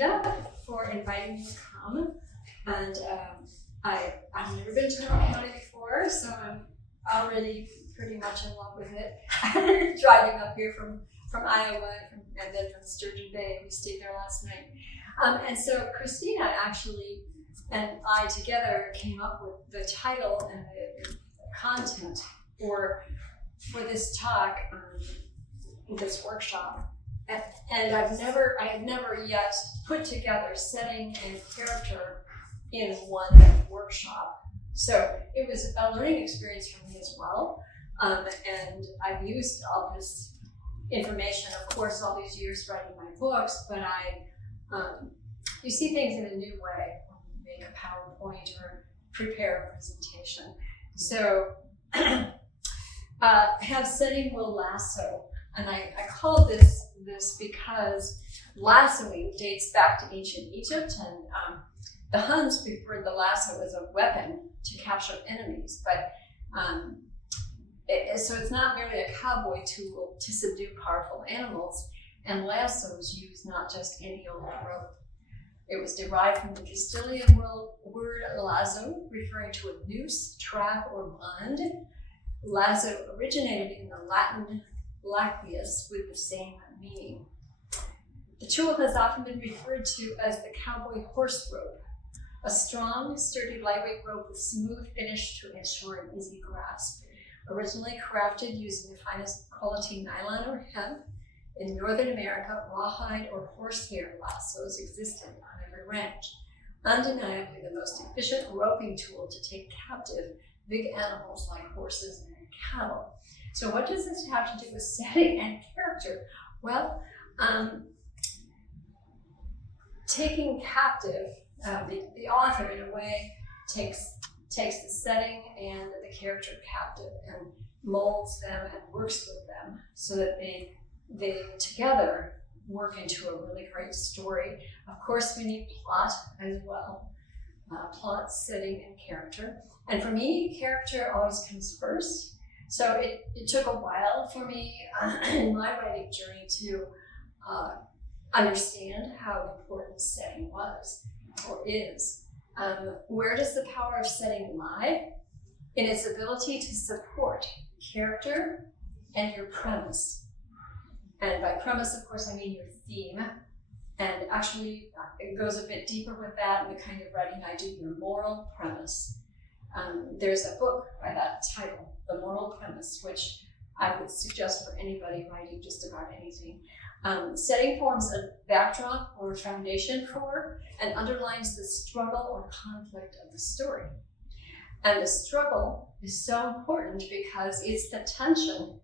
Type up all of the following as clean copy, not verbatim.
Christina for inviting me to come. And I've never been to North County before, so I'm already pretty much in love with it. Driving up here from Iowa and then from Sturgeon Bay, we stayed there last night. And so Christina actually and I together came up with the title and the content for this talk, this workshop. And I have never yet put together setting and character in one workshop. So it was a learning experience for me as well. And I've used all this information, of course, all these years writing my books, but you see things in a new way when you make a PowerPoint or prepare a presentation. So have setting will lasso. And I called this because lassoing dates back to ancient Egypt, and the Huns preferred the lasso as a weapon to capture enemies, but so it's not merely a cowboy tool to subdue powerful animals, and lassos used not just any old rope. It was derived from the Castilian word lazo, referring to a noose, trap, or bond. Lazo originated in the Latin lacius with the same meaning. The tool has often been referred to as the cowboy horse rope, a strong, sturdy, lightweight rope with smooth finish to ensure an easy grasp. Originally crafted using the finest quality nylon or hemp, in Northern America, rawhide or horsehair lassos existed on every ranch. Undeniably the most efficient roping tool to take captive big animals like horses and cattle. So what does this have to do with setting and character? Well, taking captive, the author in a way takes the setting and the character captive and molds them and works with them so that they together work into a really great story. Of course, we need plot as well. Plot, setting, and character. And for me, character always comes first. So it took a while for me in my writing journey to understand how important setting was or is. Where does the power of setting lie? In its ability to support character and your premise. And by premise, of course, I mean your theme. And actually, it goes a bit deeper with that in the kind of writing I do, your moral premise. There's a book by that title, The Moral Premise, which I would suggest for anybody writing just about anything. Setting forms a backdrop or foundation for and underlines the struggle or conflict of the story. And the struggle is so important because it's the tension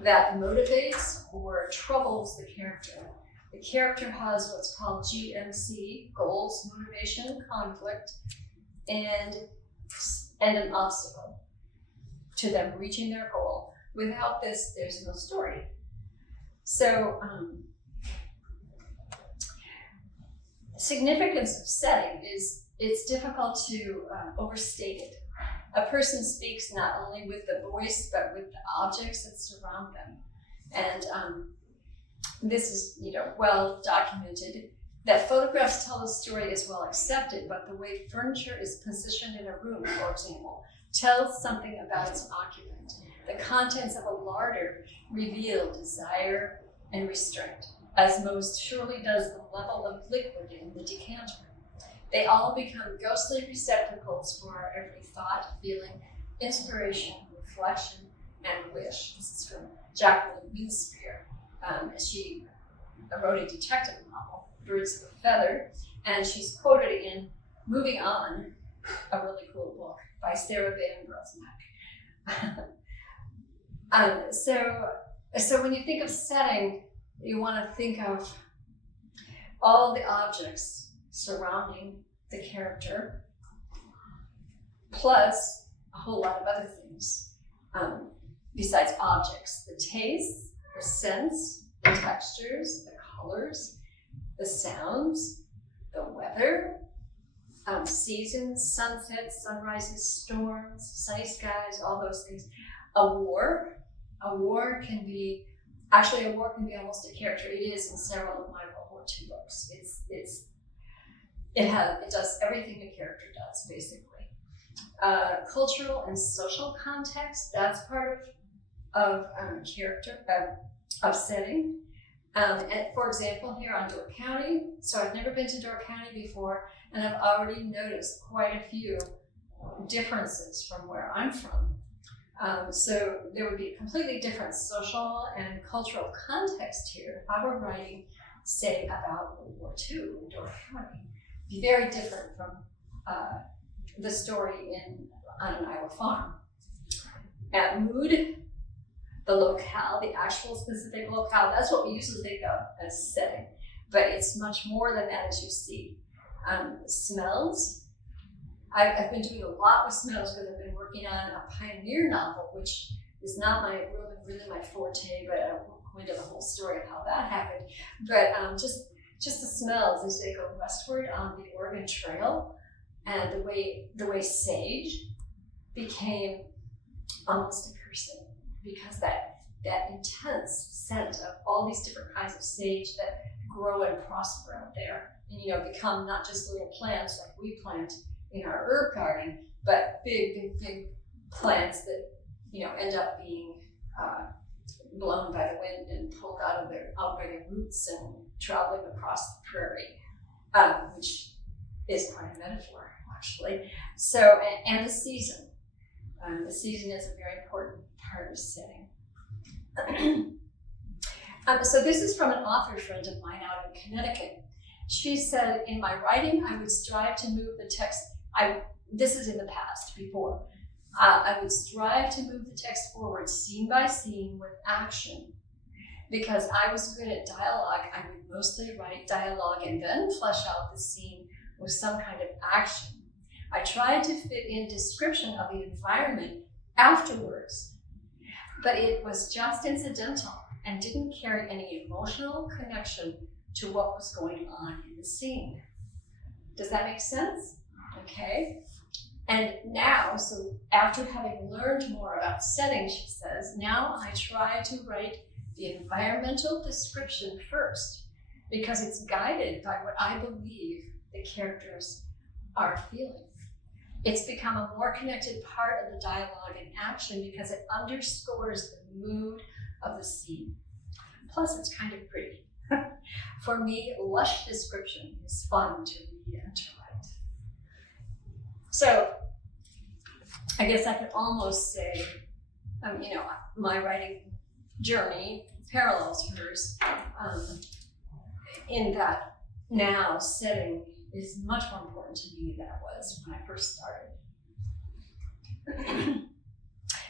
that motivates or troubles the character. The character has what's called GMC, goals, motivation, conflict, and an obstacle to them reaching their goal. Without this, there's no story. So, significance of setting is it's difficult to overstate it. A person speaks not only with the voice, but with the objects that surround them. And this is, well documented, that photographs tell the story is well accepted, but the way furniture is positioned in a room, for example, tells something about its occupant. The contents of a larder reveal desire and restraint, as most surely does the level of liquid in the decanter. They all become ghostly receptacles for our every thought, feeling, inspiration, reflection, and wish. This is from Jacqueline Winspear. She wrote a detective novel, Birds of a Feather, and she's quoted in Moving On, a really cool book by Sarah Van Grosmak. So when you think of setting, you want to think of all the objects surrounding the character, plus a whole lot of other things besides objects. The taste, the sense, the textures, the colors, the sounds, the weather, seasons, sunsets, sunrises, storms, sunny skies, all those things. A war can be almost a character. It is in several of my 2 books. It does everything a character does, basically. Cultural and social context, that's part of character, of setting. And for example, here on Door County, so I've never been to Door County before, and I've already noticed quite a few differences from where I'm from. So there would be a completely different social and cultural context here if I were writing, say, about World War II in Door County. It'd be very different from the story on an Iowa farm. At mood, the locale, the actual specific locale, that's what we usually think of as setting, but it's much more than that, as you see. Smells, I've been doing a lot with smells because I've been working on a pioneer novel, which is not really my forte, but I won't go into the whole story of how that happened. But just the smells as they go westward on the Oregon Trail, and the way sage became almost a person, because that intense scent of all these different kinds of sage that grow and prosper out there, and become not just little plants like we plant in our herb garden, but big plants that end up being blown by the wind and pulled out by their roots and traveling across the prairie, which is quite a metaphor, actually. So, and the season. The season is a very important part of setting. So this is from an author friend of mine out in Connecticut. She said, in my writing, I would strive to move the text. This is in the past, before. I would strive to move the text forward scene by scene with action. Because I was good at dialogue, I would mostly write dialogue and then flesh out the scene with some kind of action. I tried to fit in description of the environment afterwards, but it was just incidental and didn't carry any emotional connection to what was going on in the scene. Does that make sense? Okay. And now, so after having learned more about setting, she says, now I try to write the environmental description first, because it's guided by what I believe the characters are feeling. It's become a more connected part of the dialogue and action because it underscores the mood of the scene. Plus, it's kind of pretty. For me, lush description is fun to read and to write. So, I guess I could almost say, my writing journey parallels hers, in that now setting is much more important to me than it was when I first started.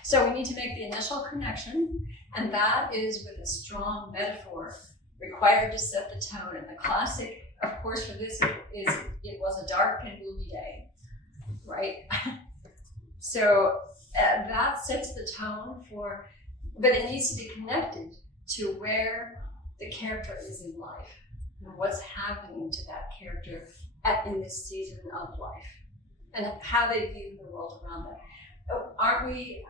So we need to make the initial connection, and that is with a strong metaphor required to set the tone. And the classic, of course, for this is it was a dark and gloomy day, right? So that sets the tone for, but it needs to be connected to where the character is in life and what's happening to that character in this season of life, and how they view the world around them. Aren't we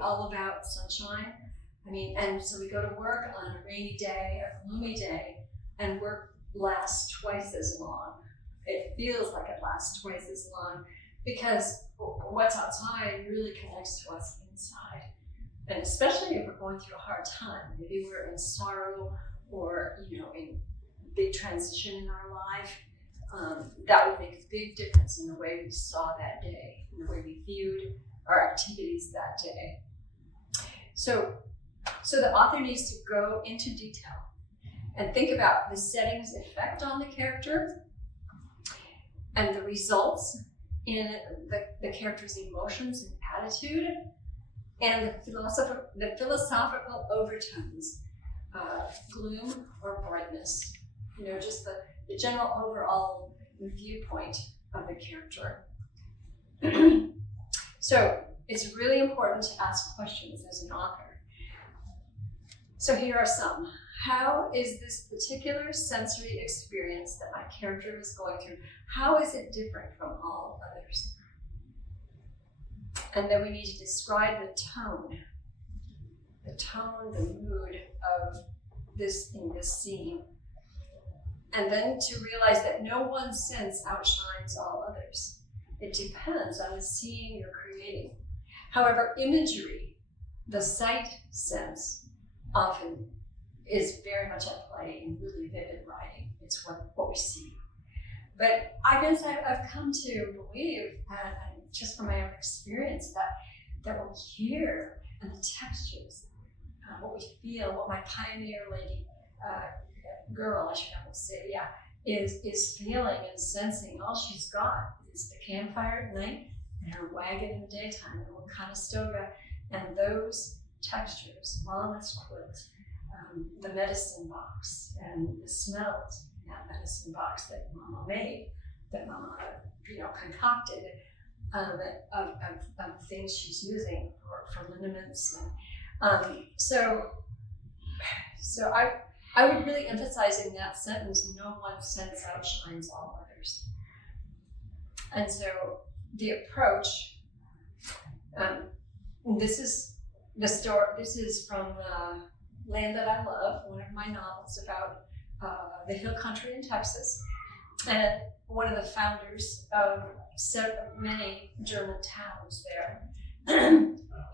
all about sunshine? And so we go to work on a rainy day, a gloomy day, and work lasts twice as long. It feels like it lasts twice as long because what's outside really connects to what's inside. And especially if we're going through a hard time, maybe we're in sorrow or in big transition in our life, that would make a big difference in the way we saw that day, in the way we viewed our activities that day. So the author needs to go into detail and think about the setting's effect on the character and the results in the character's emotions and attitude, and the philosophical overtones, gloom or brightness, just the general overall viewpoint of the character. So it's really important to ask questions as an author. So here are some. How is this particular sensory experience that my character is going through, how is it different from all others? And then we need to describe the tone, the mood of this in this scene. And then to realize that no one sense outshines all others. It depends on the scene you're creating. However, imagery, the sight sense, often is very much at play in really vivid writing. It's what we see. But I guess I've come to believe, and just from my own experience, that what we hear and the textures, what we feel, what my pioneer lady, girl, I should have to say, yeah, is feeling and sensing. All she's got is the campfire at night and her wagon in the daytime, and what Conestoga, and those textures, Mama's quilt, the medicine box, and the smells in that medicine box that Mama made, that Mama, concocted, of things she's using for liniments. And so I would really emphasize in that sentence, no one sense outshines all others. And so the approach, this is the story. This is from Land That I Love, one of my novels about the hill country in Texas, and one of the founders of many German towns there.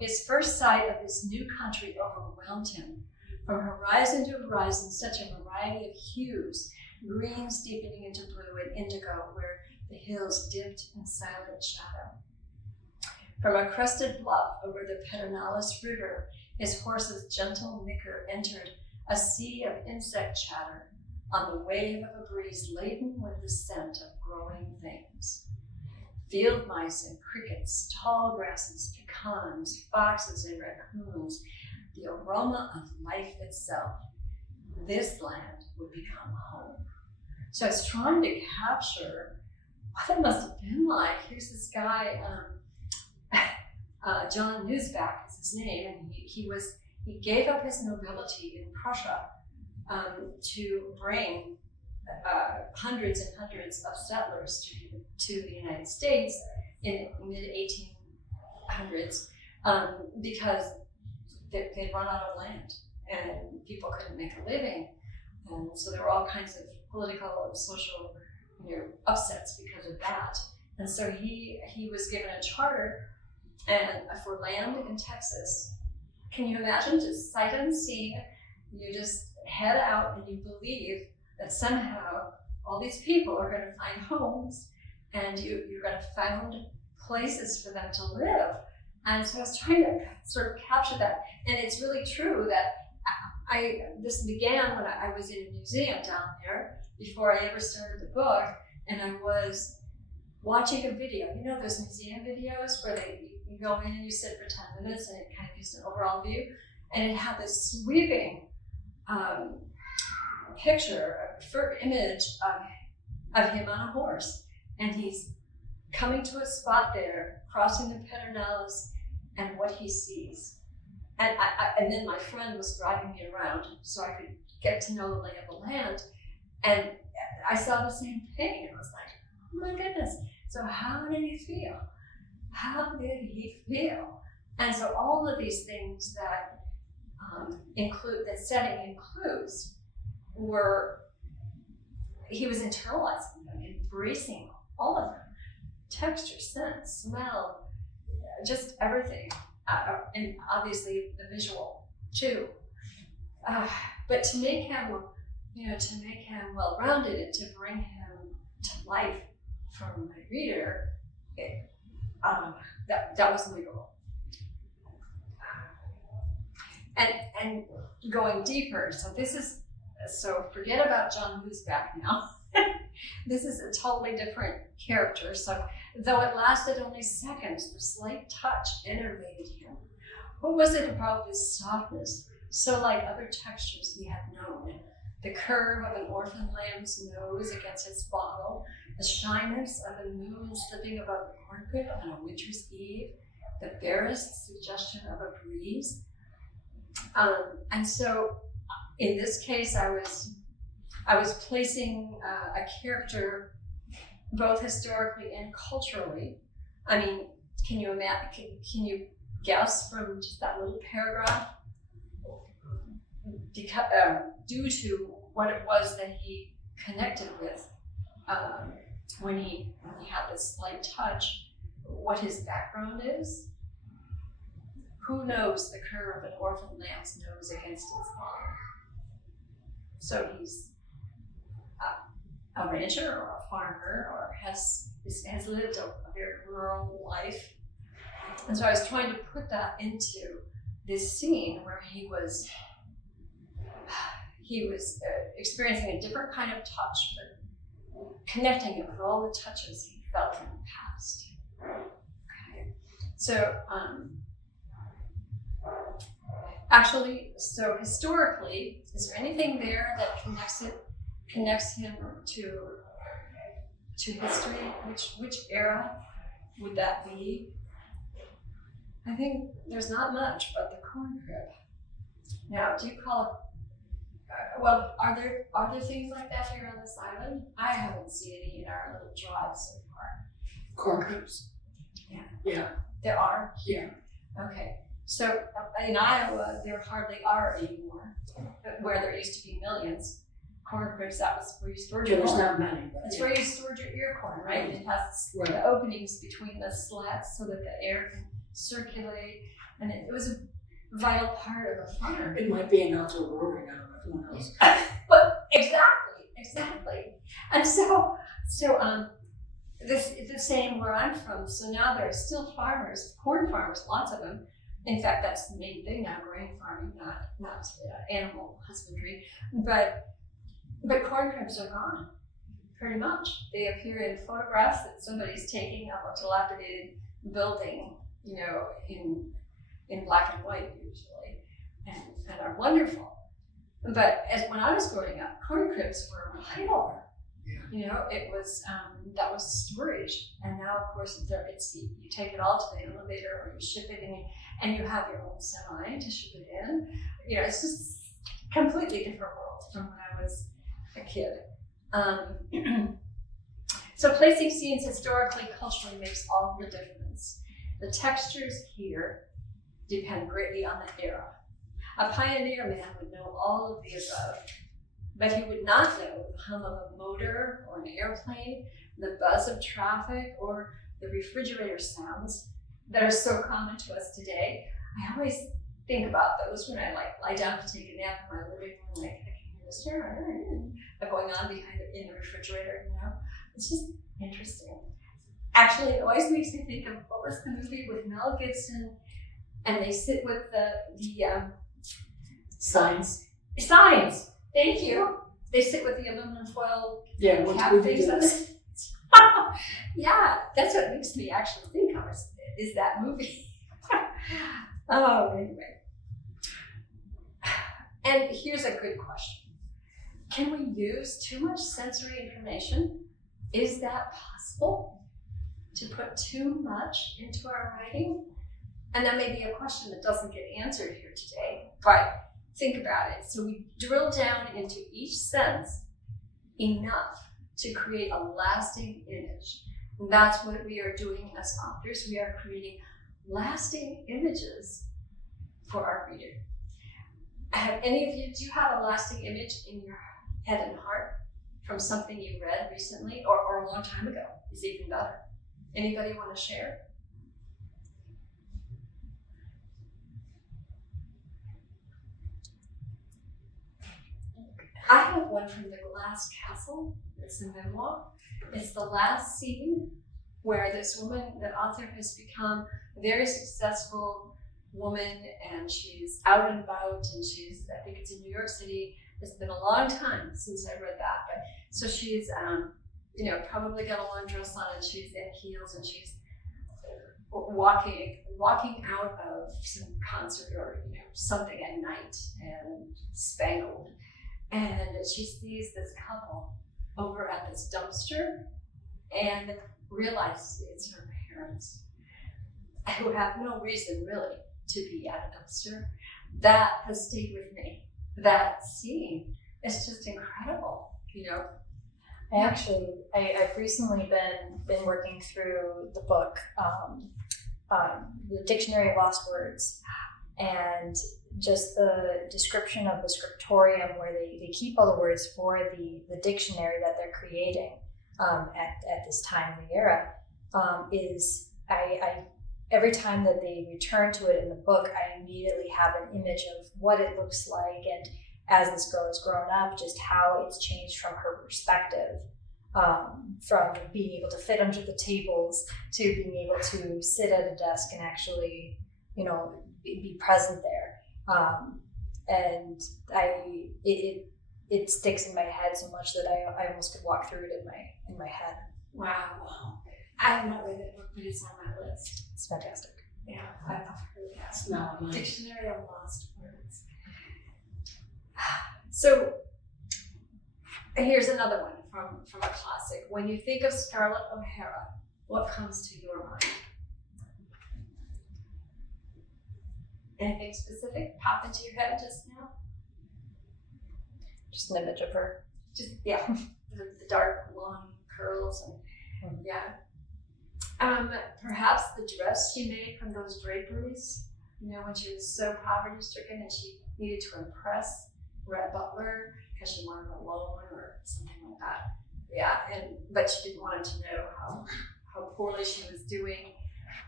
His first sight of this new country overwhelmed him. From horizon to horizon, such a variety of hues, greens deepening into blue and indigo, where the hills dipped in silent shadow. From a crested bluff over the Pedernales River, his horse's gentle nicker entered a sea of insect chatter on the wave of a breeze laden with the scent of growing things. Field mice and crickets, tall grasses, pecans, foxes and raccoons, the aroma of life itself. This land would become home. So I was trying to capture what it must have been like. Here's this guy, John Newsback is his name, and he gave up his nobility in Prussia to bring hundreds and hundreds of settlers to the United States in mid-1800s because they'd run out of land and people couldn't make a living. And so there were all kinds of political and social upsets because of that. And so he was given a charter and for land in Texas. Can you imagine, just sight unseen, you just head out and you believe that somehow all these people are going to find homes and you're going to find places for them to live. And so I was trying to sort of capture that. And it's really true that this began when I was in a museum down there before I ever started the book, and I was watching a video. You know those museum videos where you go in and you sit for 10 minutes and it kind of gives an overall view, and it had this sweeping image of him on a horse, and he's coming to a spot there, crossing the Pedernales, and what he sees. And then my friend was driving me around so I could get to know the lay of the land, and I saw the same thing, and I was like, oh my goodness. So how did he feel? How did he feel? And so all of these things that that setting includes he was internalizing them, embracing all of them. Texture, scent, smell, just everything. And obviously the visual too. But to make him, well-rounded and to bring him to life for my reader, that was my goal. And going deeper, so forget about John Newsback now. This is a totally different character. So though it lasted only seconds, the slight touch innervated him. What was it about this softness, so like other textures he had known? The curve of an orphan lamb's nose against its bottle, the shyness of the moon slipping above the corncrib on a winter's eve, the barest suggestion of a breeze. And so in this case, I was placing a character both historically and culturally. I mean, can you imagine? Can you guess from just that little paragraph, due to what it was that he connected with when he had this slight touch, what his background is. Who knows the curve of an orphan lamb's nose against its father? So he's a rancher or a farmer or has lived a very rural life. And so I was trying to put that into this scene where he was experiencing a different kind of touch, but connecting it with all the touches he felt in the past. Okay. So so historically, is there anything there that connects him to history? Which era would that be? I think there's not much but the corn crib. Now, do you call it? Well, are there things like that here on this island? I haven't seen any in our little drive so far. Corn cribs. Yeah. Yeah. There are? Yeah. Okay. So in Iowa, there hardly are anymore, where there used to be millions. Corn cribs, that was where you stored your There's corn. not many. That's where you stored your ear corn, right? It has the openings between the slats so that the air can circulate, and it was a vital part of a farm. It might be an outdoor brewery now, but who knows? But exactly. And so the same where I'm from. So now there are still farmers, corn farmers, lots of them. In fact, that's the main thing now: grain farming, not animal husbandry. But corn cribs are gone, pretty much. They appear in photographs that somebody's taking of a dilapidated building, in black and white usually, and are wonderful. But when I was growing up, corn cribs were vital. Yeah. It was that was storage, and now of course it's you take it all to the elevator or you ship it and you have your own semi to ship it in. It's just a completely different world from when I was a kid. So placing scenes historically, culturally makes all the difference. The textures here depend greatly on the era. A pioneer man would know all of the above, but he would not know the hum of a motor or an airplane, the buzz of traffic, or the refrigerator sounds that are so common to us today. I always think about those when I lie down to take a nap in my living room, I can hear the stir going on behind it in the refrigerator. It's just interesting. Actually, it always makes me think of what was the movie with Mel Gibson, and they sit with the Signs. Signs. Thank you. They sit with the aluminum foil cap things on this. Yeah, that's what makes me actually think of is that movie. Oh, anyway. And here's a good question. Can we use too much sensory information? Is that possible? To put too much into our writing? And that may be a question that doesn't get answered here today, but think about it. So we drill down into each sense enough to create a lasting image. And that's what we are doing as authors. We are creating lasting images for our reader. Have any of you, do you have a lasting image in your head and heart from something you read recently or a long time ago? Is even better. Anybody want to share? I have one from The Glass Castle. It's a memoir. It's the last scene where this woman, the author, has become a very successful woman, and she's out and about, and I think it's in New York City. It's been a long time since I read that, but so she's, probably got a long dress on, and she's in heels, and she's walking out of some concert or something at night, and spangled. And she sees this couple over at this dumpster and realizes it's her parents, who have no reason really to be at a dumpster. That has stayed with me. That scene is just incredible, I've recently been working through the book, the Dictionary of Lost Words, and just the description of the scriptorium where they keep all the words for the dictionary that they're creating at this time in the era is I every time that they return to it in the book, I immediately have an image of what it looks like, and as this girl has grown up, just how it's changed from her perspective, from being able to fit under the tables to being able to sit at a desk and actually, be present there. And it sticks in my head so much that I almost could walk through it in my head. Wow. I have not read that book, but it's on my list. It's fantastic. Yeah, I've heard that. It's not mine. Dictionary of Lost Words. So here's another one from a classic. When you think of Scarlett O'Hara, what comes to your mind? Anything specific pop into your head just now? Just an image of her. Just the dark long curls and perhaps the dress she made from those draperies. When she was so poverty stricken and she needed to impress Rhett Butler because she wanted a loan or something like that. Yeah, but she didn't want him to know how poorly she was doing,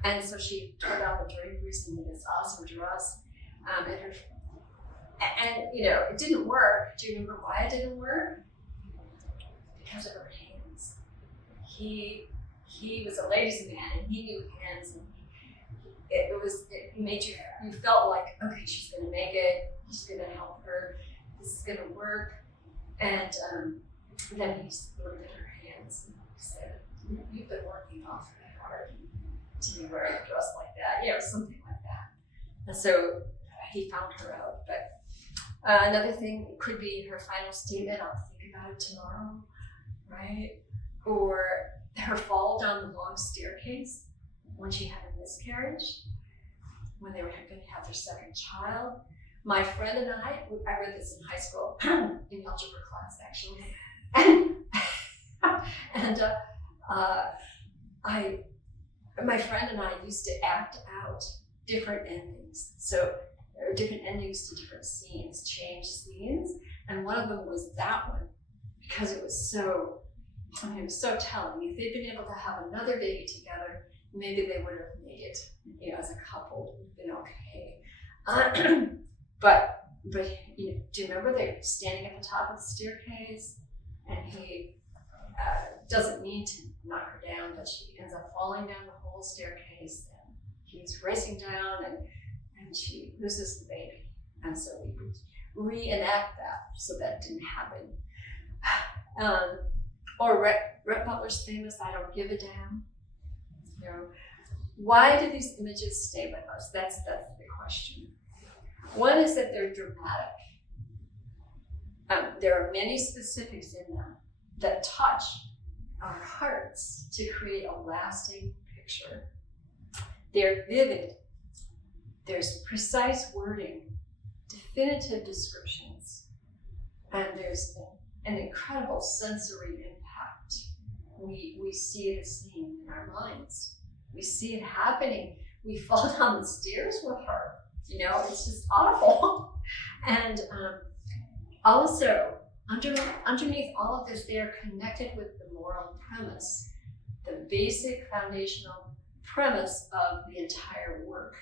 and so she tore down the draperies and made this awesome dress. It didn't work. Do you remember why it didn't work? Because of her hands. He was a ladies' man, and he knew hands, and it made you felt like, okay, she's gonna make it. He's gonna help her. This is gonna work. And then he looked at her hands and said, "You've been working awfully hard to be wearing a dress like that," something like that. And so he found her out. But another thing could be her final statement, "I'll think about it tomorrow," right? Or her fall down the long staircase when she had a miscarriage, when they were going to have their second child. My friend and I read this in high school, in algebra class actually, my friend and I used to act out different endings. So there are different endings to different scenes, change scenes, and one of them was that one because it was so telling. If they'd been able to have another baby together, maybe they would have made it, as a couple, it would have been okay. But do you remember they're standing at the top of the staircase, and he doesn't mean to knock her down, but she ends up falling down the whole staircase, and he's racing down, and she loses the baby. And so we would reenact that so that didn't happen. Or Rhett Butler's famous "I don't give a damn." Why do these images stay with us? That's the question. One is that they're dramatic. There are many specifics in them that touch our hearts to create a lasting picture. They're vivid. There's precise wording, definitive descriptions, and there's an incredible sensory impact. We see the scene in our minds. We see it happening. We fall down the stairs with her. It's just awful. And also, underneath all of this, they are connected with the moral premise, the basic foundational premise of the entire work.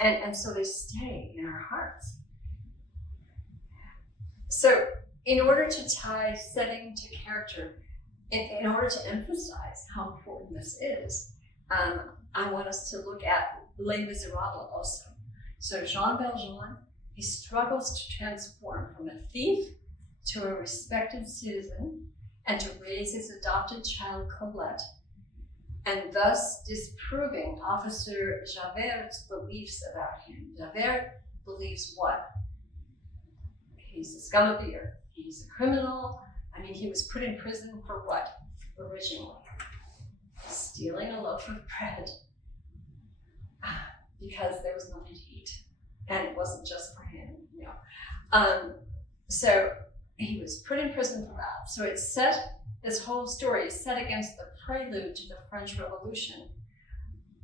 And so they stay in our hearts. So in order to tie setting to character, in order to emphasize how important this is, I want us to look at Les Miserables also. So Jean Valjean, he struggles to transform from a thief to a respected citizen and to raise his adopted child Colette, and thus disproving Officer Javert's beliefs about him. Javert believes what? He's the scum of the earth. He's a criminal. He was put in prison for what, originally? Stealing a loaf of bread because there was nothing to eat. And it wasn't just for him, So he was put in prison for that. So this whole story is set against the prelude to the French Revolution,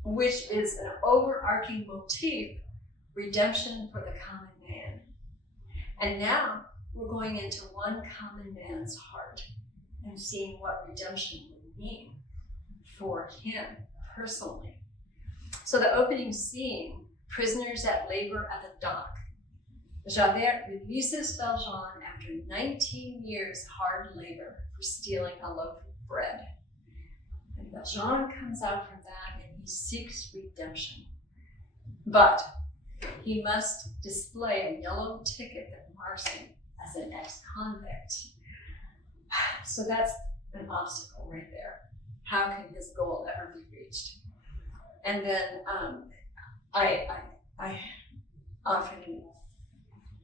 which is an overarching motif, redemption for the common man. And now we're going into one common man's heart and seeing what redemption would mean for him personally. So the opening scene, prisoners at labor at the dock. Javert releases Valjean after 19 years hard labor for stealing a loaf of bread. And Valjean comes out from that and he seeks redemption. But he must display a yellow ticket that marks him as an ex-convict. So that's an obstacle right there. How can his goal ever be reached? And then I often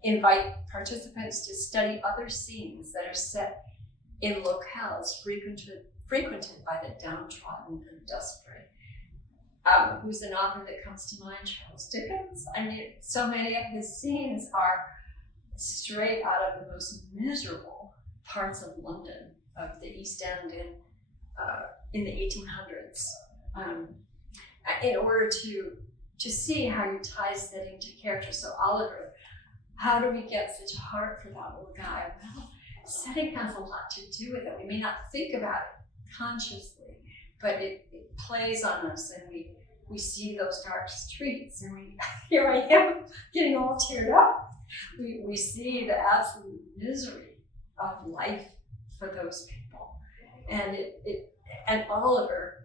invite participants to study other scenes that are set in locales frequented by the downtrodden and desperate. Who's an author that comes to mind? Charles Dickens. I mean, so many of his scenes are straight out of the most miserable parts of London, of the East End in the 1800s. In order to see how you tie setting to character. So Oliver, how do we get such a heart for that little guy? Well, setting has a lot to do with it. We may not think about it consciously, but it plays on us, and we see those dark streets, and here I am getting all teared up. We see the absolute misery of life for those people, and Oliver,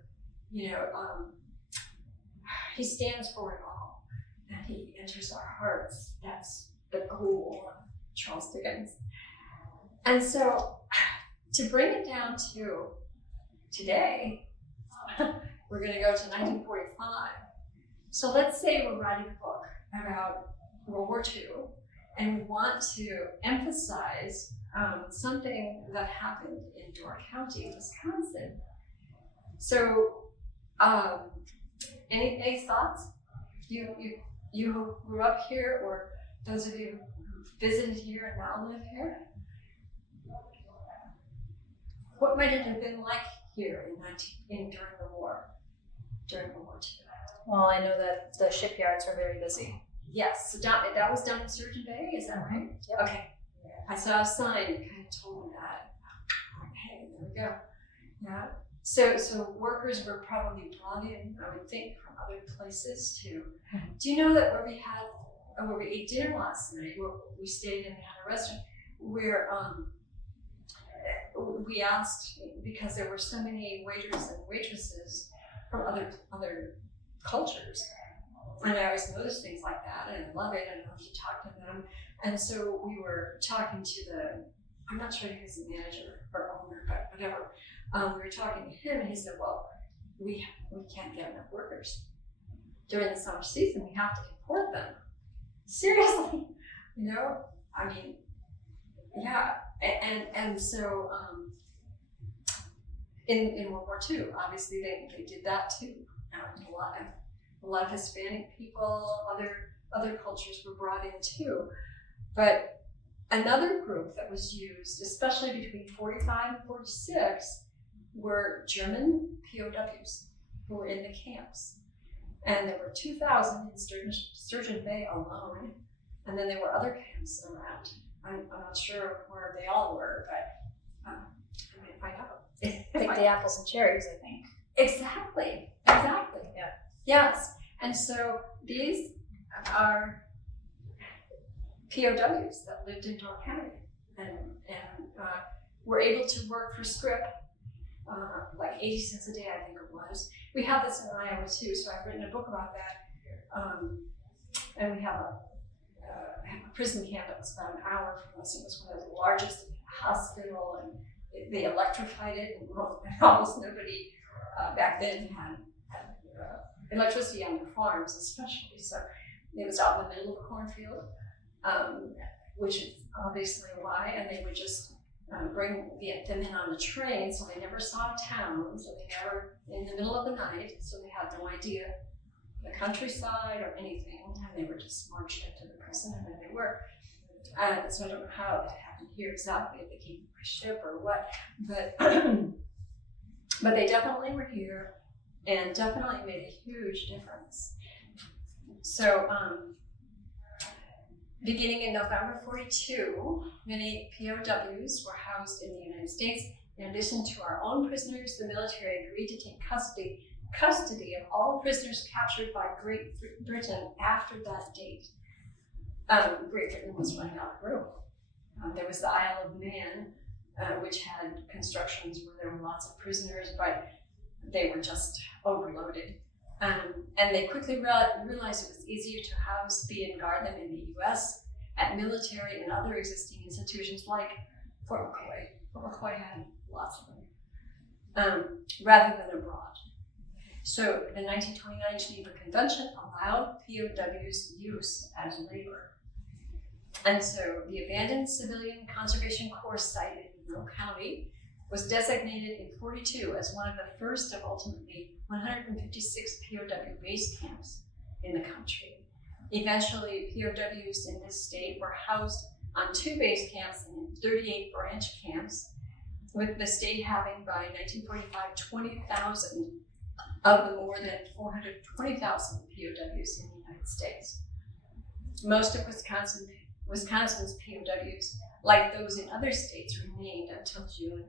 he stands for it all, and he enters our hearts. That's the goal of Charles Dickens. And so, to bring it down to today, we're going to go to 1945. So let's say we're writing a book about World War II, and we want to emphasize something that happened in Door County, Wisconsin. So, any thoughts? You grew up here, or those of you who visited here and now live here? What might it have been like here during the war, during World War II? Well, I know that the shipyards were very busy. Yes, so that was down in Surgeon Bay, is that right? Yep. Okay. I saw a sign that kind of told me that. Okay, there we go. Yeah. So workers were probably brought in, I would think, from other places too. Do you know that where we ate dinner last night, where we stayed and had a restaurant, where we asked, because there were so many waiters and waitresses from other cultures, and I always notice things like that, and I love it, and I love to talk to them. And so we were talking to I'm not sure who's the manager or owner, but whatever. We were talking to him, and he said, well, we can't get enough workers. During the summer season, we have to import them. Seriously, I mean, yeah. And so in World War II, obviously they did that too. A lot of Hispanic people, other cultures were brought in too. But another group that was used, especially between 45 and 46, were German POWs who were in the camps. And there were 2,000 in Sturgeon Bay alone, and then there were other camps around. I'm not sure where they all were, but I might find out. Like the apples and cherries, I think. Exactly. Yeah. Yes. And so these are POWs that lived in Door County and were able to work for scrip, like 80 cents a day, I think it was. We have this in Iowa too, so I've written a book about that. And we have a prison camp that was about an hour from us. It was one of the largest hospital, and they electrified it, and almost nobody back then had electricity on their farms, especially. So it was out in the middle of a cornfield, which is obviously why, and they would just bring them in on a train, so they never saw a town, so they never, in the middle of the night, so they had no idea the countryside or anything, and they were just marched into the prison, and there they were. So I don't know how that happened here exactly, if they came by ship or what, but but they definitely were here, and definitely made a huge difference. So, beginning in November 42, many POWs were housed in the United States. In addition to our own prisoners, the military agreed to take custody of all prisoners captured by Great Britain after that date. Great Britain was running out of room. There was the Isle of Man, which had constructions where there were lots of prisoners, but they were just overloaded. And they quickly realized it was easier to house, feed, and guard them in the US at military and other existing institutions like Fort McCoy. Fort McCoy had lots of them, rather than abroad. So the 1929 Geneva Convention allowed POWs use as labor. And so the abandoned Civilian Conservation Corps site in Monroe County was designated in 42 as one of the first of ultimately 156 POW base camps in the country. Eventually, POWs in this state were housed on 2 base camps and 38 branch camps, with the state having by 1945 20,000 of the more than 420,000 POWs in the United States. Most of Wisconsin's POWs, like those in other states, remained until June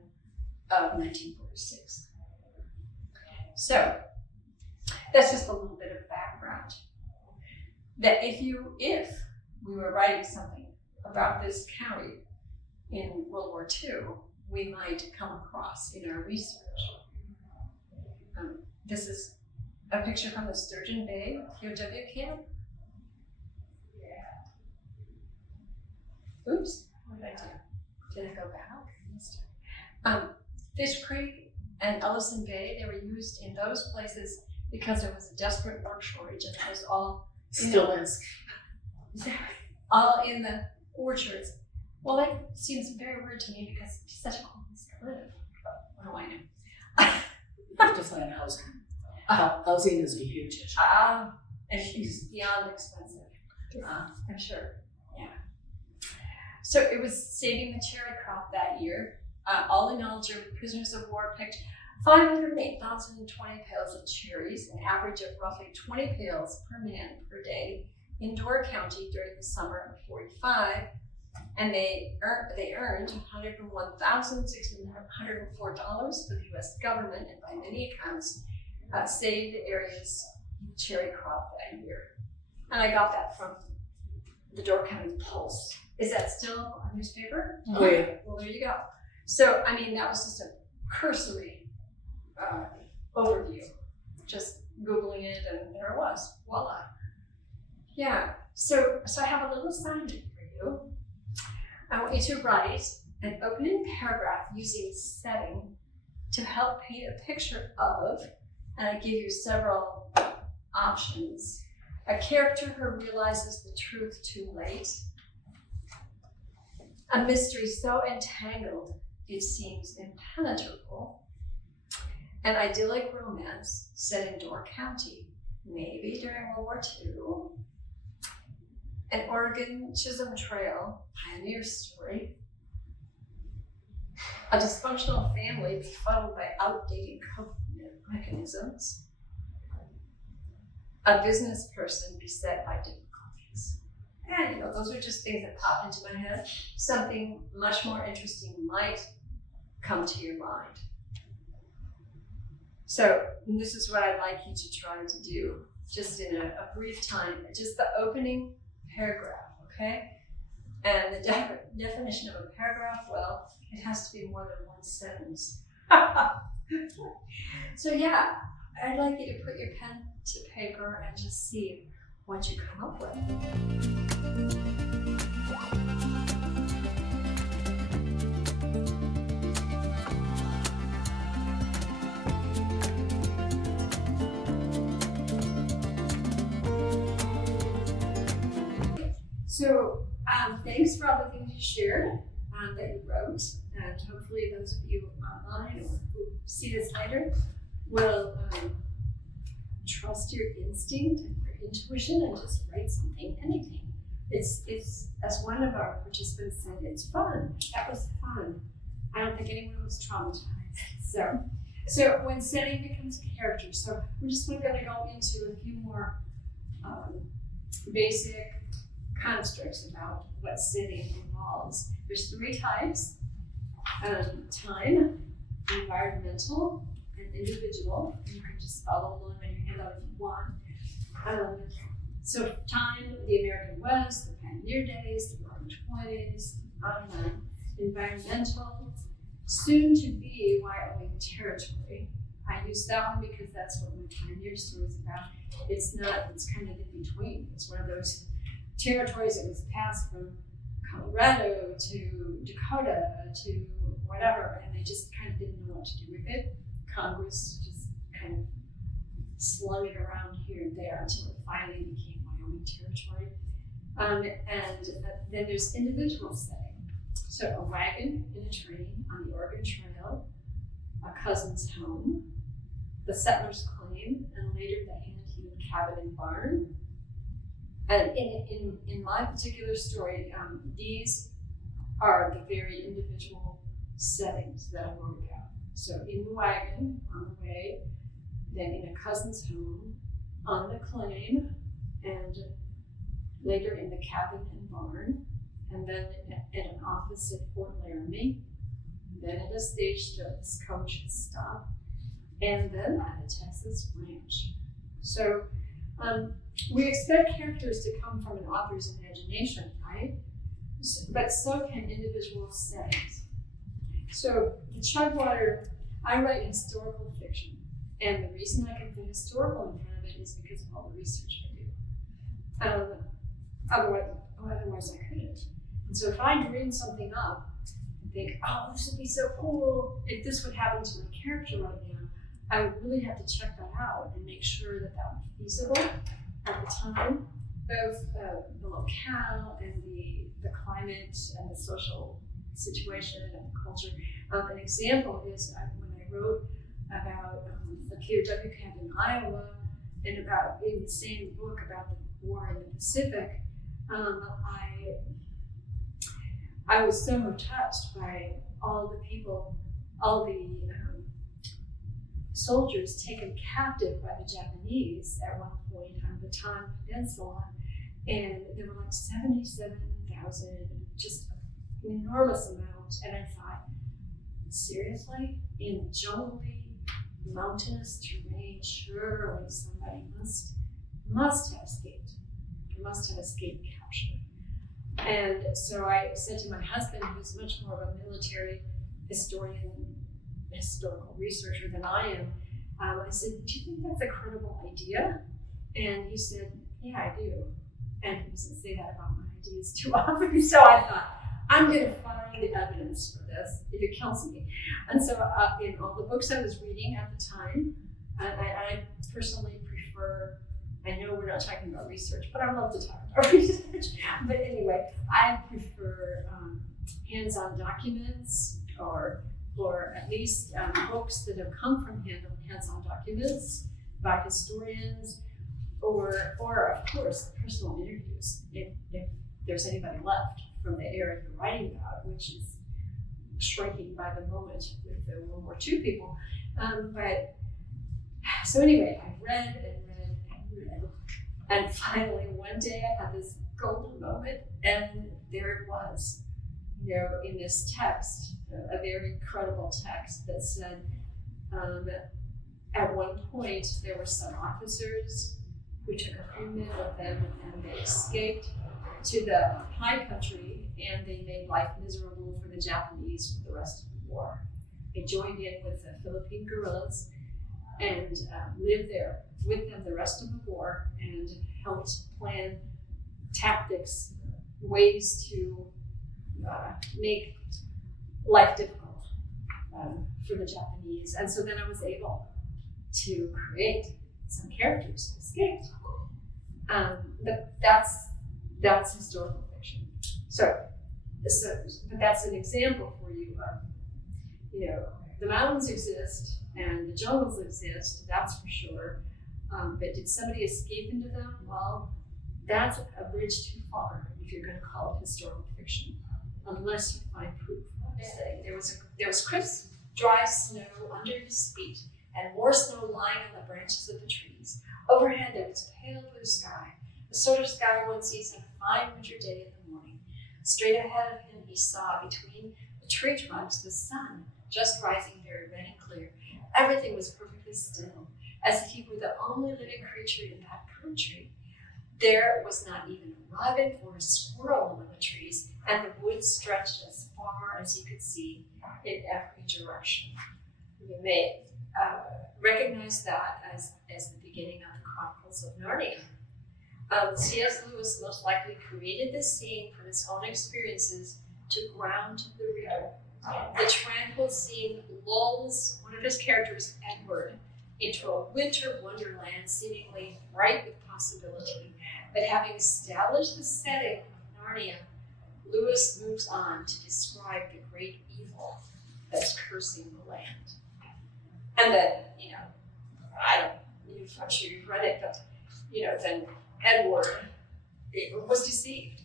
of 1946. So that's just a little bit of background. That if we were writing something about this county in World War II, we might come across in our research. This is a picture from the Sturgeon Bay POW camp. Oops, what did I do? Did I go back? Fish Creek and Ellison Bay, they were used in those places because there was a desperate work shortage, and it was all Still is. all in the orchards. Well, that seems very weird to me because it's such a cool place to live. But what do I know? You have to find housing. Housing is a huge issue. And it's beyond expensive. I'm sure. Yeah. So it was saving the cherry crop that year. All in all, German prisoners of war picked 508,020 pails of cherries, an average of roughly 20 pails per man per day in Door County during the summer of 45. And they earned $101,604 for the U.S. government, and by many accounts, saved the area's cherry crop that year. And I got that from the Door County Pulse. Is that still a newspaper? Oh, yeah. Well, there you go. So, I mean, that was just a cursory overview. Just Googling it, and there it was. Voila. Yeah. So I have a little assignment for you. I want you to write an opening paragraph using setting to help paint a picture of, and I give you several options. A character who realizes the truth too late. A mystery so entangled it seems impenetrable. An idyllic romance set in Door County, maybe during World War II. An Oregon Chisholm Trail pioneer story. A dysfunctional family befuddled by outdated coping mechanisms. A business person beset by difficulties. And those are just things that pop into my head. Something much more interesting might come to your mind. So this is what I'd like you to try to do, just in a brief time, just the opening paragraph, okay? And the definition of a paragraph, well, it has to be more than one sentence. So yeah, I'd like you to put your pen to paper and just see what you come up with. So thanks for all the things you shared, that you wrote, and hopefully those of you online or who see this later will trust your instinct and your intuition and just write something, anything. It's as one of our participants said, it's fun. That was fun. I don't think anyone was traumatized. So So when setting becomes character, so we're just going to go into a few more basic constructs about what setting involves. There's 3 types: time, environmental, and individual. You can just follow along on your handout if you want. So time, the American West, the pioneer days, the roaring 20s, on and on. Environmental, soon to be Wyoming territory. I use that one because that's what my pioneer story is about. It's kind of in between. It's one of those territories that was passed from Colorado to Dakota to whatever, and they just kind of didn't know what to do with it. Congress just kind of slung it around here and there until it finally became Wyoming territory. And then there's individual setting. So a wagon in a train on the Oregon Trail, a cousin's home, the settler's claim, and later the hand-hewn cabin and barn. And in my particular story, these are the very individual settings that I wrote about. So in the wagon on the way, then in a cousin's home, on the claim, and later in the cabin and barn, and then at an office at Fort Laramie, then at a stagecoach stop, and then at a Texas ranch. So we expect characters to come from an author's imagination, right? But so can individual settings. So the Chugwater, I write historical fiction, and the reason I can put historical in front of it is because of all the research I do. Otherwise I couldn't. And so if I dream something up and think, oh, this would be so cool if this would happen to my character right now, I would really have to check that out and make sure that that would be feasible at the time, both the locale and the climate and the social situation and the culture. An example is when I wrote about the POW camp in Iowa and about in the same book about the war in the Pacific, I was so touched by all the people, all the soldiers taken captive by the Japanese at one point on the Tonga Peninsula, and there were like 77,000, just an enormous amount. And I thought, seriously, in jungly, mountainous terrain, surely somebody must have escaped. There must have escaped capture. And so I said to my husband, who's much more of a military historian, historical researcher than I am, I said, do you think that's a credible idea? And he said, yeah, I do. And he doesn't say that about my ideas too often. So I thought, I'm going to find the evidence for this if it kills me. And so in all the books I was reading at the time, I personally prefer, I know we're not talking about research, but I love to talk about research. But anyway, I prefer hands-on documents or at least books that have come from hands-on documents by historians, or of course, personal interviews, if there's anybody left from the era you're writing about, which is shrinking by the moment with the World War II people. But so anyway, I read and read, and finally one day I had this golden moment, and there it was, in this text, a very credible text that said, at one point there were some officers who took a few men with them and they escaped to the high country, and they made life miserable for the Japanese for the rest of the war. They joined in with the Philippine guerrillas and lived there with them the rest of the war and helped plan tactics, ways to make life difficult for the Japanese. And so then I was able to create some characters who escaped. But that's historical fiction. But that's an example for you of, the mountains exist and the jungles exist, that's for sure. But did somebody escape into them? Well, that's a bridge too far if you're going to call it historical fiction, unless you find proof. There was Chris dry snow under his feet, and more snow lying on the branches of the trees. Overhead there was pale blue sky, the sort of sky one sees on a fine winter day in the morning. Straight ahead of him he saw between the tree trunks the sun, just rising very red and clear. Everything was perfectly still, as if he were the only living creature in that country. There was not even a robin or a squirrel among the trees, and the woods stretched as far as he could see in every direction. You may recognize that as the beginning of the Chronicles of Narnia. C.S. Lewis most likely created this scene from his own experiences to ground the reader. The tranquil scene lulls one of his characters, Edward, into a winter wonderland seemingly bright with possibility. But having established the setting of Narnia, Lewis moves on to describe the great evil that's cursing the land. And then, I'm sure you've read it, but, then Edward was deceived,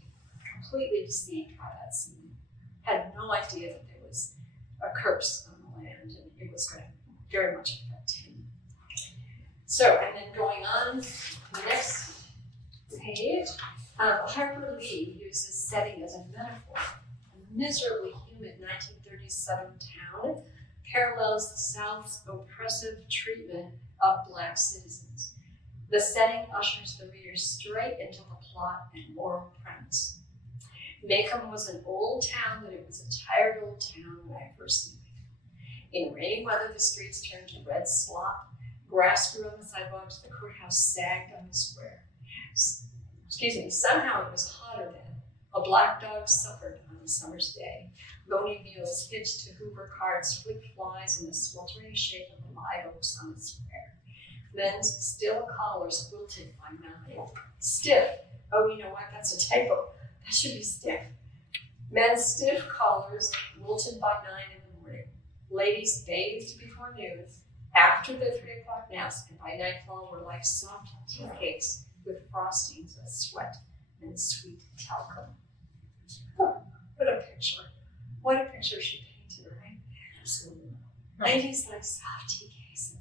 completely deceived by that scene. Had no idea that there was a curse on the land, and it was going to very much affect him. So, and then going on to the next page, Harper Lee uses setting as a metaphor. A miserably humid 1930s southern town parallels the South's oppressive treatment of Black citizens. The setting ushers the reader straight into the plot and moral premise. Macomb was an old town, but it was a tired old town when I first knew it. In rainy weather, the streets turned to red slop. Grass grew on the sidewalks. The courthouse sagged on the square. Somehow it was hotter then. A black dog suffered on a summer's day. Bony mules hitched to Hoover carts flicked flies in the sweltering shade of the live oaks on the square. Men's still collars wilted by 9. Stiff. Oh, you know what? That's a typo. That should be stiff. Men's stiff collars wilted by 9 in the morning. Ladies bathed before noon, after the 3 o'clock naps, and by nightfall were like soft tea cakes with frostings of sweat and sweet talcum. Oh, what a picture. What a picture she painted, right? Absolutely. Ladies like soft tea cakes.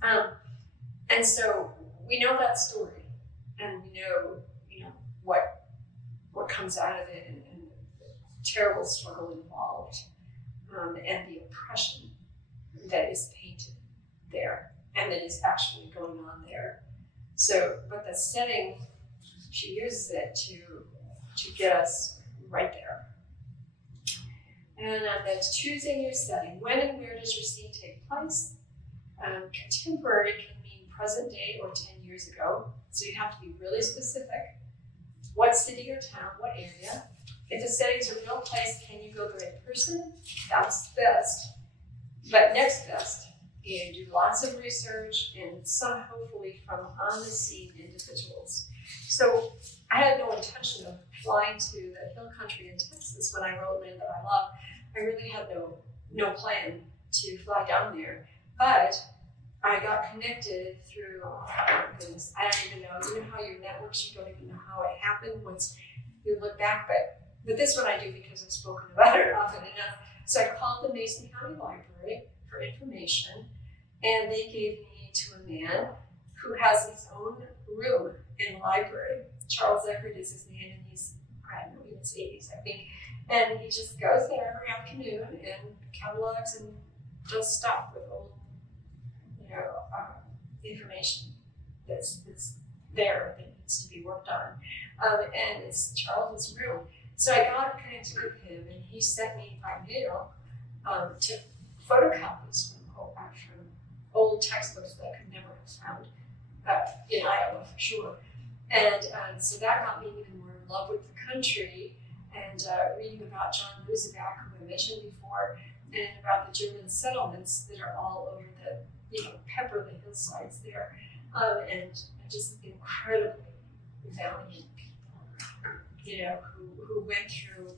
And so we know that story, and we know, what comes out of it, and the terrible struggle involved, and the oppression that is painted there, and that is actually going on there. So, but the setting, she uses it to get us right there. And that's choosing your setting. When and where does your scene take place? Contemporary can mean present day or 10 years ago, so you have to be really specific. What city or town, what area? If the setting's a real place, can you go there in person? That's best. But next best, you do lots of research and some hopefully from on-the-scene individuals. So I had no intention of flying to the hill country in Texas when I wrote Land That I Love. I really had no plan to fly down there, but I got connected through, goodness, I don't even know, you know how your networks, you don't even know how it happened once you look back, but this one I do because I've spoken about it often enough. So I called the Mason County Library for information, and they gave me to a man who has his own room in the library. Charles Eckert is his name, and he's, I don't know, in his 80s, I think. And he just goes there every afternoon and catalogs and does stuff with old, information that's there that needs to be worked on. And it's Charles's room. So I got connected with him, and he sent me by mail to photocopies from old textbooks that I could never have found in Iowa for sure. And so that got me even more in love with the country, and reading about John Luzaback, who I mentioned before, and about the German settlements that are all over the, pepper the hillsides there, and just incredibly valiant people, who went through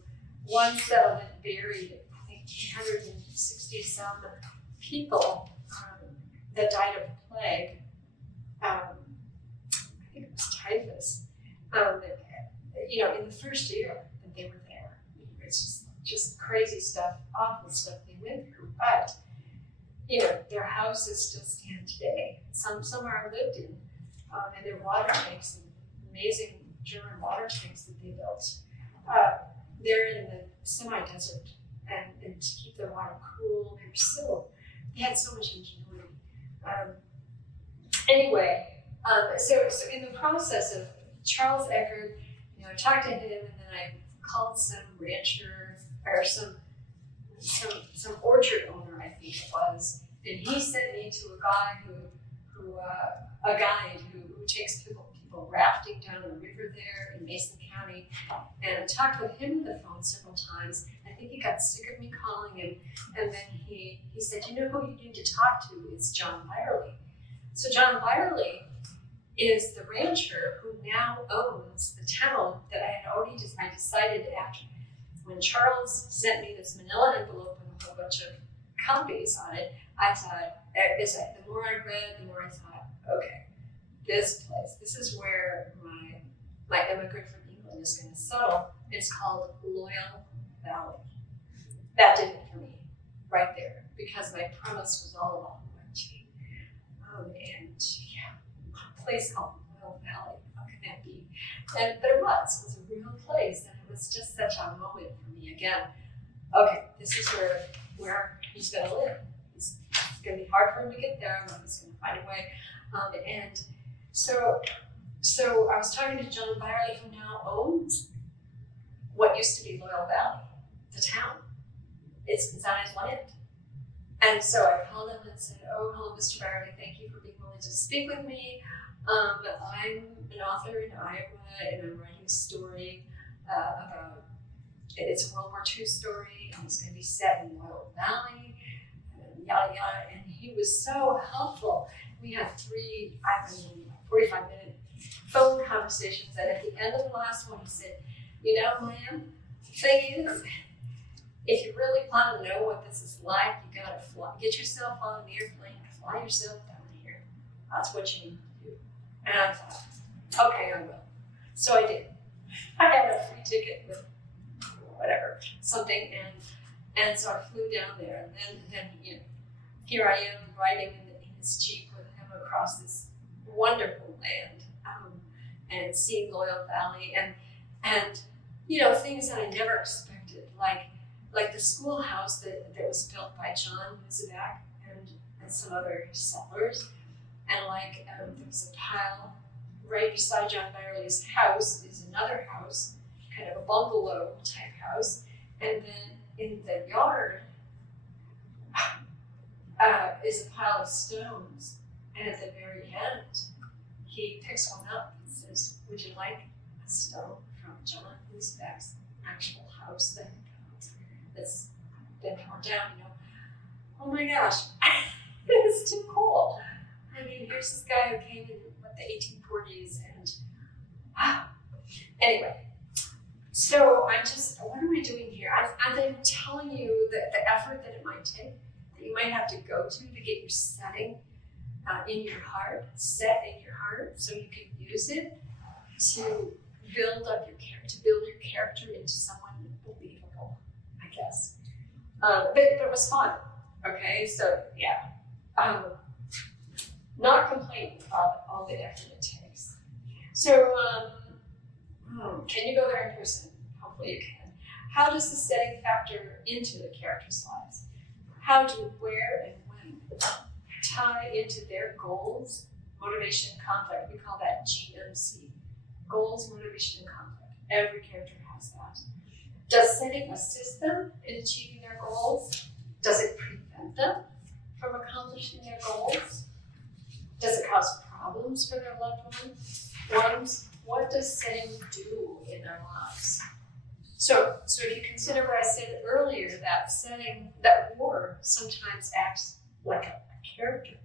one settlement buried, I think, 260 some people that died of plague. I think it was typhus. In the first year that they were there, it's just crazy stuff, awful stuff they went through. But their houses still stand today. Some are lived in, and their water tanks, amazing German water tanks that they built. They're in the semi-desert, and to keep their water cool, they had so much ingenuity. So in the process of Charles Eckert, I talked to him, and then I called some rancher or some orchard owner, I think it was, and he sent me to a guy a guide who takes people rafting down the river there in Mason County, and I talked with him on the phone several times. I think he got sick of me calling him, and then he said, who you need to talk to is John Byerly. So John Byerly is the rancher who now owns the town that I had already I decided after when Charles sent me this manila envelope with a whole bunch of copies on it. I thought, the more I read, the more I thought, okay, this place, this is where my immigrant from England is going to settle. It's called Loyal Valley. That did it for me, right there, because my premise was all about loyalty. A place called Loyal Valley, how can that be? But it was a real place, and it was just such a moment for me again. Okay, this is where he's going to live. It's going to be hard for him to get there, but he's going to find a way. And so I was talking to John Byerly, who now owns what used to be Loyal Valley, the town. It's on his land. And so I called him and said, oh, hello, Mr. Byerly, thank you for being willing to speak with me. I'm an author in Iowa, and I'm writing a story about, it's a World War II story, and it's going to be set in Loyal Valley, and yada yada. And he was so helpful. We had 45-minute phone conversations, and at the end of the last one, he said, ma'am, the thing is, if you really want to know what this is like, you gotta get yourself on an airplane, fly yourself down here. That's what you need to do. And I thought, okay, I will. So I did. I had a free ticket with something, and so I flew down there, and then here I am riding in his Jeep with him across this wonderful land, and seeing Loyal Valley, and things that I never expected, like the schoolhouse that was built by John Muzabak and some other settlers, and there was a pile right beside John Byerly's house is another house, kind of a bungalow type house, and then in the yard is a pile of stones, and at the very end he picks one up and says, would you like a stone from John Muzabak's actual house that's been torn down, Oh my gosh, it's too cool. I mean, here's this guy who came in the 1840s, and anyway. So what am I doing here? I've been telling you the effort that it might take, that you might have to go to get your setting in your heart, set in your heart, so you can use it to build up your character, to build your character into someone believable, I guess. But it was fun. Okay, so yeah, not complaining about all the effort it takes. So, can you go there in person? Hopefully you can. How does the setting factor into the characters' lives? How do where and when tie into their goals, motivation, and conflict? We call that GMC. Goals, motivation, and conflict. Every character has that. Does setting assist them in achieving their goals? Does it prevent them from accomplishing their goals? Does it cause problems for their loved ones? What does setting do in their lives? So if you consider what I said earlier, that setting, that war sometimes acts like a character.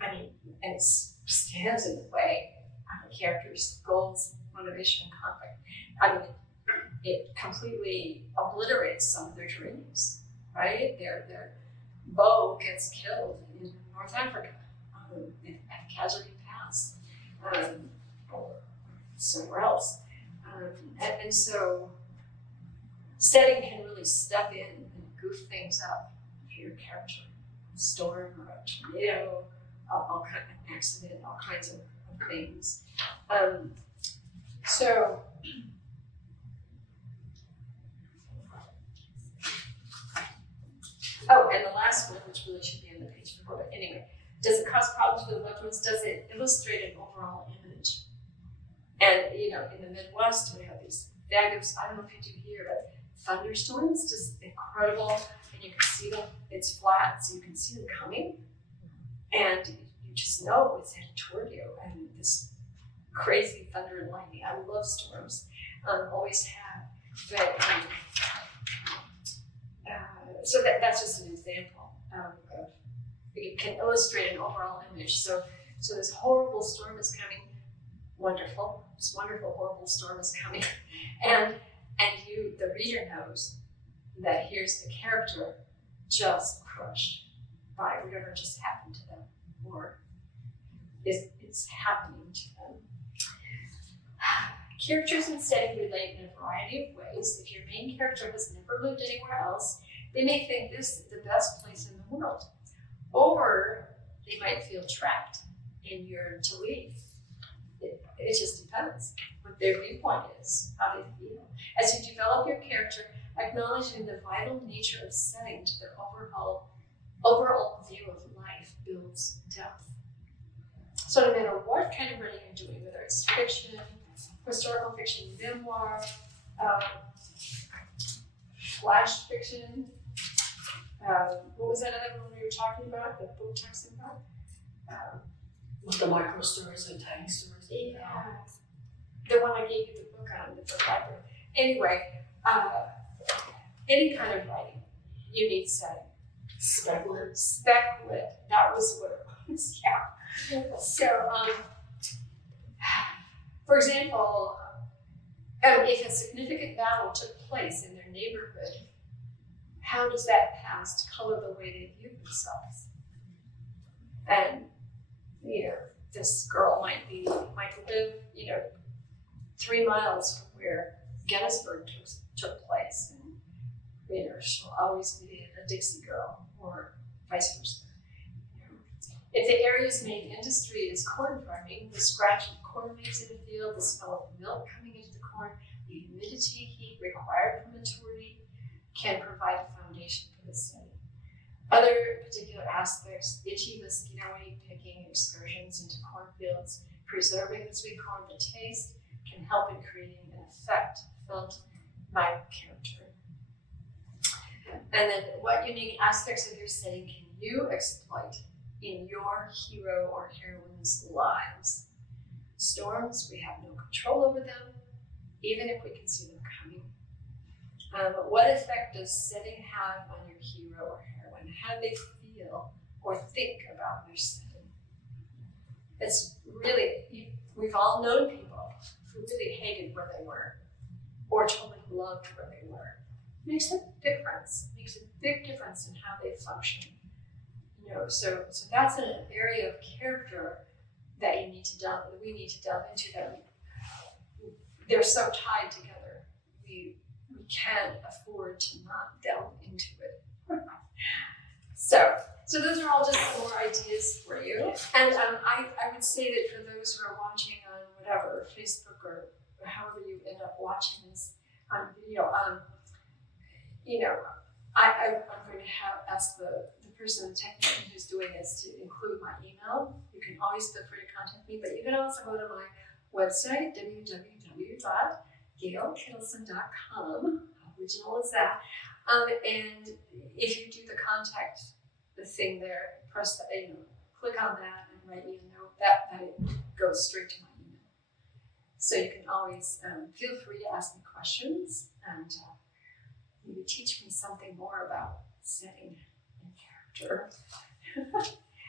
I mean, and it stands in the way of a character's goals, motivation, and conflict. I mean, it completely obliterates some of their dreams, right? Their beau gets killed in North Africa at Casualty Pass, or somewhere else. And so setting can really step in and goof things up for your character. storm or a tornado, all kind of accident, all kinds of things. So oh, and the last one, which really should be on the page before, but anyway, does it cause problems with loved ones? Does it illustrate an overall image? And you know, in the Midwest, we have these values. I don't know if you do here, but thunderstorms, just incredible, and you can see them. It's flat, so you can see them coming, and you just know it's headed toward you. And this crazy thunder and lightning. I love storms, always have. But so that's just an example of it can illustrate an overall image. So this horrible storm is coming. Wonderful. This wonderful, horrible storm is coming. And you, the reader, knows that here's the character just crushed by whatever just happened to them or is happening to them. Characters in setting relate in a variety of ways. If your main character has never lived anywhere else, they may think this is the best place in the world. Or they might feel trapped and yearn to leave. It just depends what their viewpoint is, how they feel. As you develop your character, acknowledging the vital nature of setting to their overall view of life builds depth. So no matter what kind of writing you're doing, whether it's fiction, historical fiction, memoir, flash fiction, what was that other one we were talking about, the book talks about? With the micro stories and tiny stories. Yeah. The one I gave you the book on, the book library. Anyway, any kind of writing, you need setting. Speculative. Speculative. That was what it was, yeah. So, for example, if a significant battle took place in their neighborhood, how does that past color the way they view themselves? And, you know, this girl might live, 3 miles from where Gettysburg took place, and she'll always be a Dixie girl, or vice versa. If the area's main industry is corn farming, the scratch of corn leaves in the field, the smell of milk coming into the corn, the humidity, heat required for maturity can provide a foundation for the setting. Other particular aspects, itchy mosquito-y picking excursions into cornfields, preserving the sweet corn, the taste, can help in creating an effect felt by character. And then what unique aspects of your setting can you exploit in your hero or heroine's lives? Storms, we have no control over them, even if we can see them coming. What effect does setting have on your hero or heroine? How do they feel or think about their setting? It's really, we've all known people who really hated where they were or totally loved where they were. It makes a difference. It makes a big difference in how they function. So that's an area of character that we need to delve into, that they're so tied together. We can't afford to not delve into it. So those are all just some more ideas for you. And I would say that for those who are watching on whatever, Facebook or however you end up watching this on video, I'm going to ask the person, the technician who's doing this, to include my email. You can always feel free to contact me, but you can also go to my website, www.gailkittleson.com. Original is that. And if you do the contact, the thing there, press that, click on that and write me a note, that it goes straight to my email. So you can always feel free to ask me questions and maybe teach me something more about setting and character.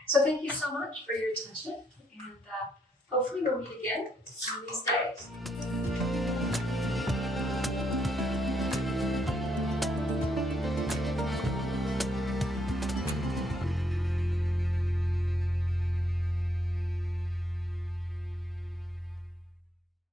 So thank you so much for your attention, and hopefully we'll meet again one of these days.